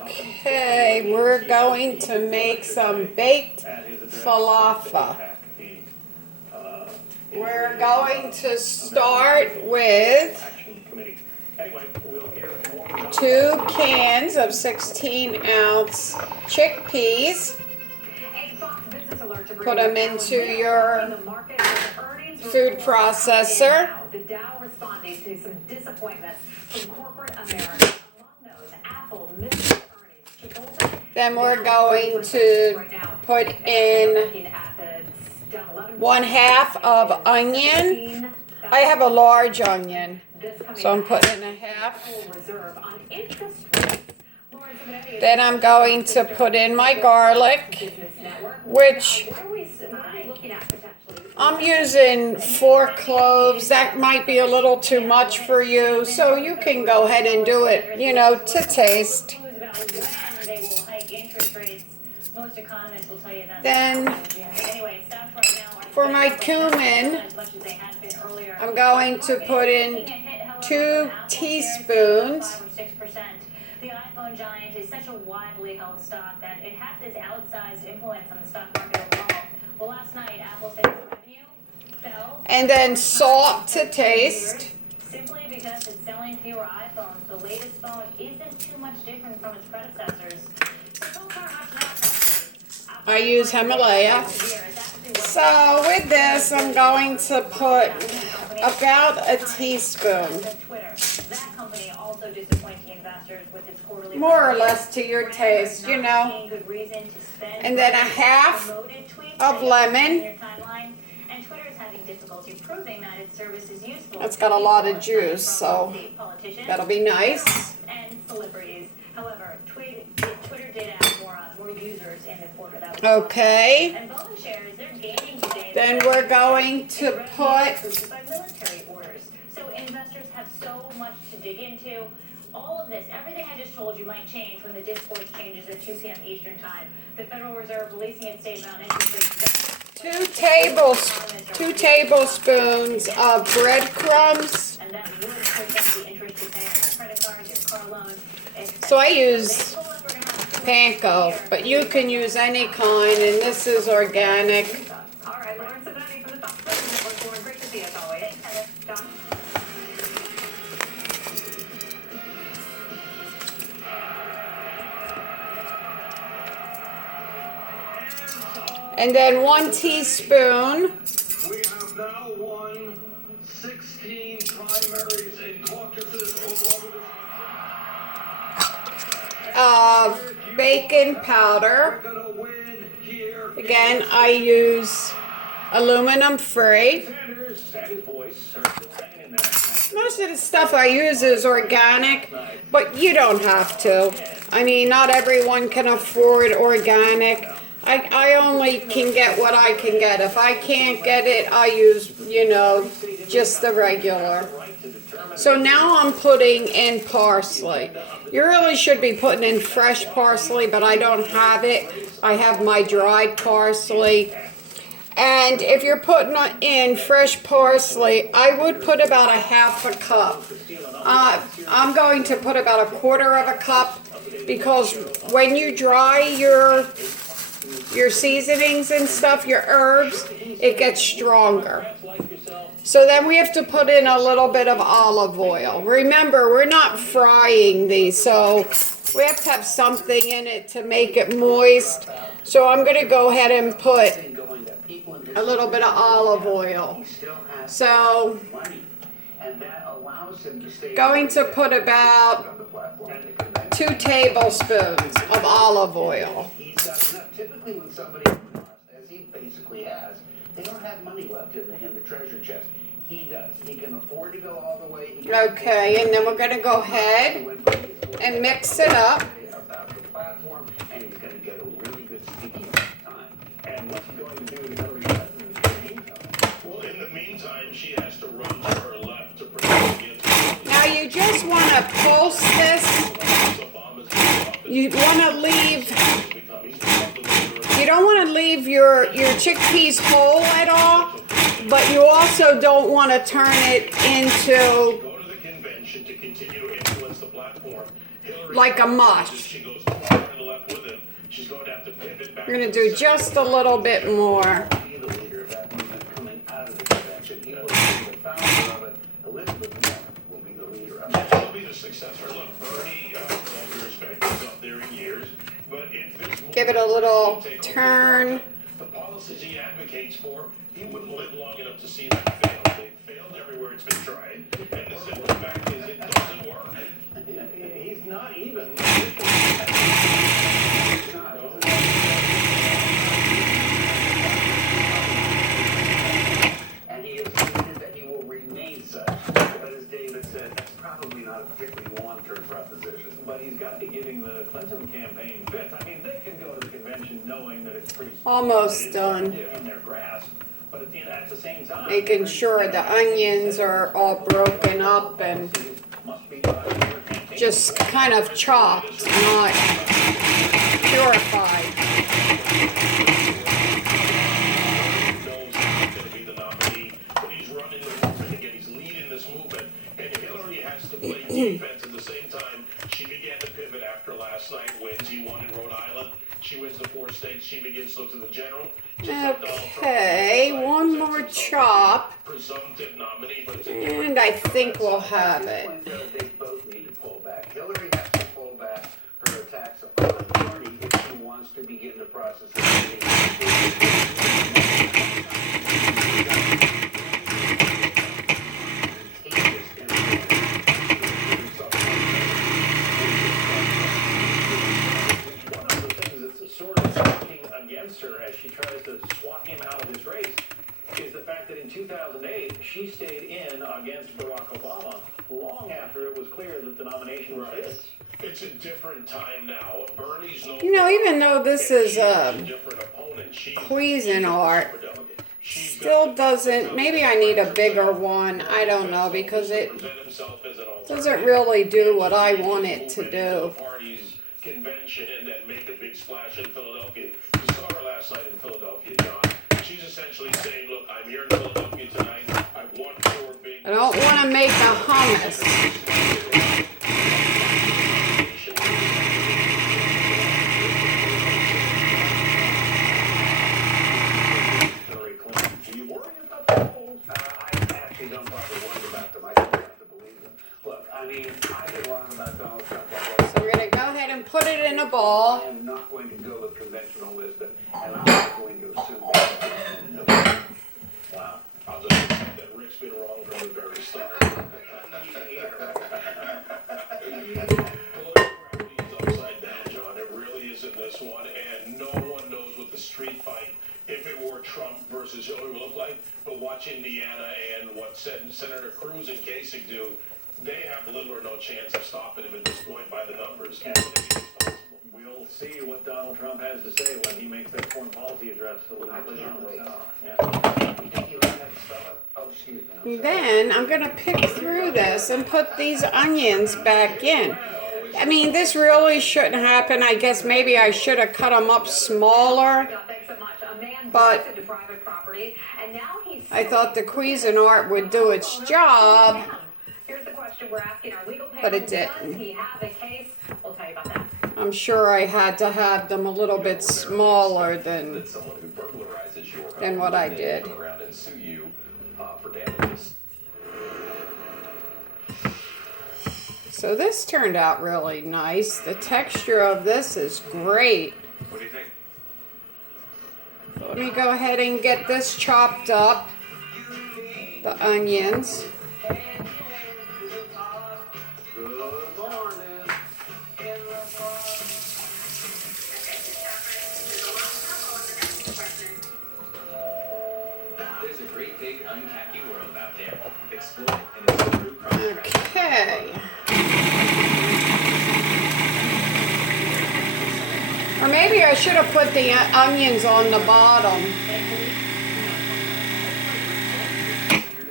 Okay, we're going to make some baked falafel. We're going to start with 2 cans of 16-ounce chickpeas. Put them into your food processor. The Dow responding to some disappointments from corporate America. Among those, Apple missed earnings. Then we're going to put in 1/2 of onion. I have a large onion, so I'm putting in 1/2. Then I'm going to put in my garlic, which I'm using 4 cloves. That might be a little too much for you, so you can go ahead and do it, you know, to taste. Then for my cumin, I'm going to put in 2 teaspoons. The iPhone giant is such a widely held stock that it has this outsized influence on the stock market overall. Well, last night, Apple said its revenue fell. And then salt to taste. Simply because it's selling fewer iPhones, the latest phone isn't too much different from its predecessors. I use Himalaya. So with this, I'm going to put about a teaspoon. More or less to your taste, you know. And then 1/2 of lemon. It's got a lot of juice, so that'll be nice. Okay. Then we're going to put all of this, everything I just told you might change when the discourse changes at 2 p.m. Eastern Time. The Federal Reserve releasing its statement on interest rates. 2 tablespoons of breadcrumbs. And that would protect the interest you pay on your credit card, your car loan. So I use panko, but you can use any kind, and this is organic. All right, Lauren Savani from the Fox Business Network. Great to see you as always. John. And then 1 teaspoon. We have now won 16 primaries in caucuses all over the of bacon powder. Again, I use aluminum free. Most of the stuff I use is organic, but you don't have to. I mean, not everyone can afford organic. I only can get what I can get. If I can't get it, I use, you know, just the regular. So now I'm putting in parsley. You really should be putting in fresh parsley, but I don't have it. I have my dried parsley. And if you're putting in fresh parsley, I would put about 1/2 cup. I'm going to put about 1/4 cup because when you dry your seasonings and stuff, your herbs, it gets stronger. So then we have to put in a little bit of olive oil. Remember, we're not frying these, so we have to have something in it to make it moist. So I'm going to go ahead and put a little bit of olive oil. So going to put about 2 tablespoons of olive oil. Typically when somebody, as he basically has, they don't have money left in the treasure chest. He does. He can afford to go all the way. Okay, and then we're going to go ahead and mix it up. And he's going to get a really good sticky time. And what's he going to do in the meantime, she has to run to her left to protect against. Now you just want to pulse this. You want to leave. You don't want to leave your chickpeas whole at all, but you also don't want to turn it into to continue to influence the platform. Like a mush. She goes too far to the left with him. She's going to have to pivot back. We're going to do just a little bit more. Be the leader of that movement coming out of the convention. He will be the founder of it. Elizabeth Warren will be the leader of it. She'll be the successor. Look, Bernie, with all due respect, is up there in years. But if this Give it a little turn. the policies he advocates for, he wouldn't live long enough to see them fail. They've failed everywhere it's been tried. And the simple fact is it doesn't work. He's not even. And he has stated that he will remain such. But as David said, that's probably not a particularly long-term proposition. But he's got to be giving the Clinton campaign fits. I mean, they can go to the convention knowing that it's pretty Almost done. in their grasp. But at the same time, Making sure the onions are all broken up and just kind of chopped, not purified. Knows he's going to be the nominee, but he's running the movement again. He's leading this movement, and Hillary has to play defense at the same time. She began to pivot after last night wins. He won in Rhode Island. She wins the 4 states. She begins to look to the general. Okay, one more chop, Presumptive nominee, but it's and I think we'll have it. They both need to pull back. Hillary has to pull back her attacks on Bernie if she wants to begin the process of against her as she tries to swat him out of his race is the fact that in 2008 she stayed in against Barack Obama long after it was clear that the nomination was his. It's a different time now. Bernie's no. You know, even though this is different opponent. Cuisinart, still doesn't, maybe I need a bigger one, I don't know, because it doesn't really do what I want it to do. Convention and then make a big splash in Philadelphia. You saw her last night in Philadelphia, John. She's essentially saying, look, I'm here in Philadelphia tonight. I've won 4 big... I don't want to make a hummus. Hillary Clinton. Do you worry about the polls? I actually don't bother worrying about them. I don't have to believe them. Look, I mean, I've been wrong about Donald Trump. So we're going to go ahead and put it in a ball. I am not going to go with conventional wisdom, and I'm not going to assume that. Wow. I'll just say that Rick's been wrong from the very start. Political gravity is upside down, John. It really is in this one, and no one knows what the street fight, if it were Trump versus Hillary, will look like. But watch Indiana and what Senator Cruz and Kasich do. They have little or no chance of stopping him at this point by the numbers. We'll see what Donald Trump has to say when he makes that foreign policy address a little bit later on this hour. Then I'm going to pick through this and put these onions back in. I mean, this really shouldn't happen. I guess maybe I should have cut them up smaller. But I thought the Cuisinart would do its job. But it didn't. I'm sure I had to have them a little bit smaller than what I did. So this turned out really nice. The texture of this is great. What do you think? Let me go ahead and get this chopped up. The onions. There's a great big unkhaki world out there. Explore it and it's a true cross. Okay. Or maybe I should have put the onions on the bottom.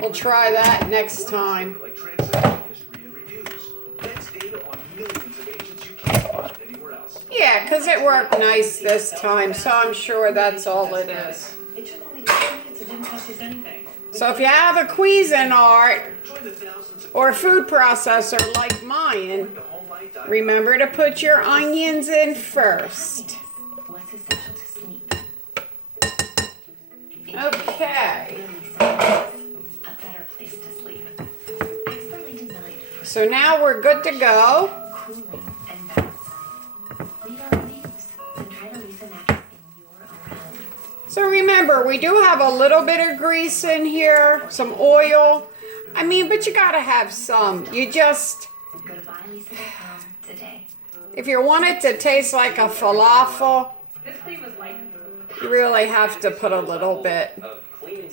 We'll try that next time. Yeah, because it worked nice this time, so I'm sure that's all it is. So if you have a Cuisinart, or food processor like mine, remember to put your onions in first. What's essential to sleep? Okay. A better place to sleep. Expertly designed for So now we're good to go. cooling and balance. Read our reviews and try to lease a mattress in your own home. So remember, we do have a little bit of grease in here, some oil. I mean, but you gotta have some. You just, Go to buyLisa.com today. if you want it to taste like a falafel, you really have to put a little bit.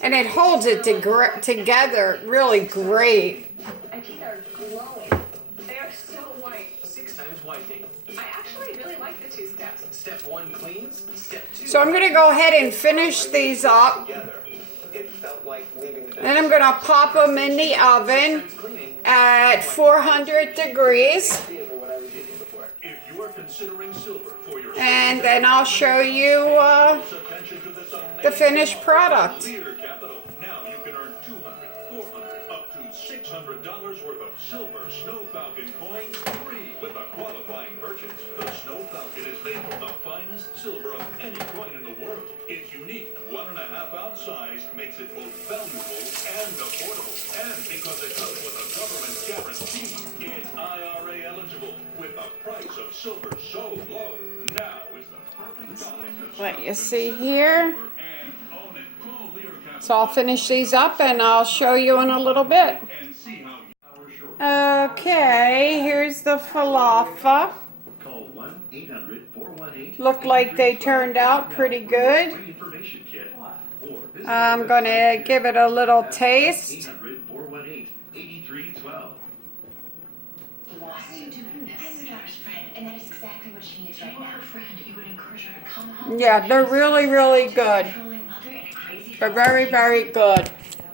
And it holds it together really great. My teeth are glowing. They are so white. 6 times whitening. I actually really like the 2 steps. Step 1 cleans. Step 2. So I'm gonna go ahead and finish these up. It felt like leaving the And I'm gonna pop them in the oven cleaning. at 400 degrees. what I was using before. If you are considering silver for your And then I'll show you attention to this the finished product. Leader Capital. Now you can earn $200, $400, up to $600 worth of silver Snow Falcon coins free with a qualifying purchase. The Snow Falcon is made from the finest silver of any coin in the world. Its unique 1.5 ounce size makes it both valuable and affordable. And because it comes with a government guarantee, it's IRA eligible with the price of silver so low. Now is the perfect time to Let you see here. and own it. Call Leader Capital So I'll finish these up and I'll show you in a little bit. and see how our short Okay, here's the falafel. Call 1-800-418. Look like they turned out pretty good. Information kit. Or visit I'm our gonna website give it a little taste. 800-418-8312. Why are you doing this? I'm your daughter's friend, and that is exactly what she needs right now. Her friend, you would encourage her to come home. Yeah, they're really, really good. Controlling mother and a crazy They're very, very good.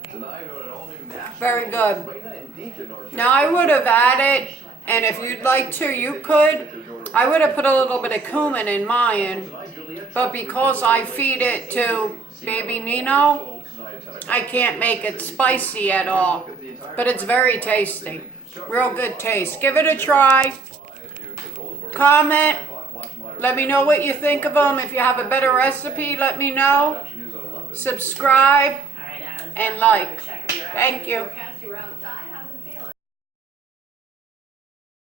Tonight on an all-new national Very good. Raina and Deacon are Now I would have added, and if you'd like to, you could. I would have put a little bit of cumin in mine, but because I feed it to baby Nino, I can't make it spicy at all. But it's very tasty. Real good taste. Give it a try. Comment. Let me know what you think of them. If you have a better recipe, let me know. Subscribe and like. Thank you. Forecast you were outside.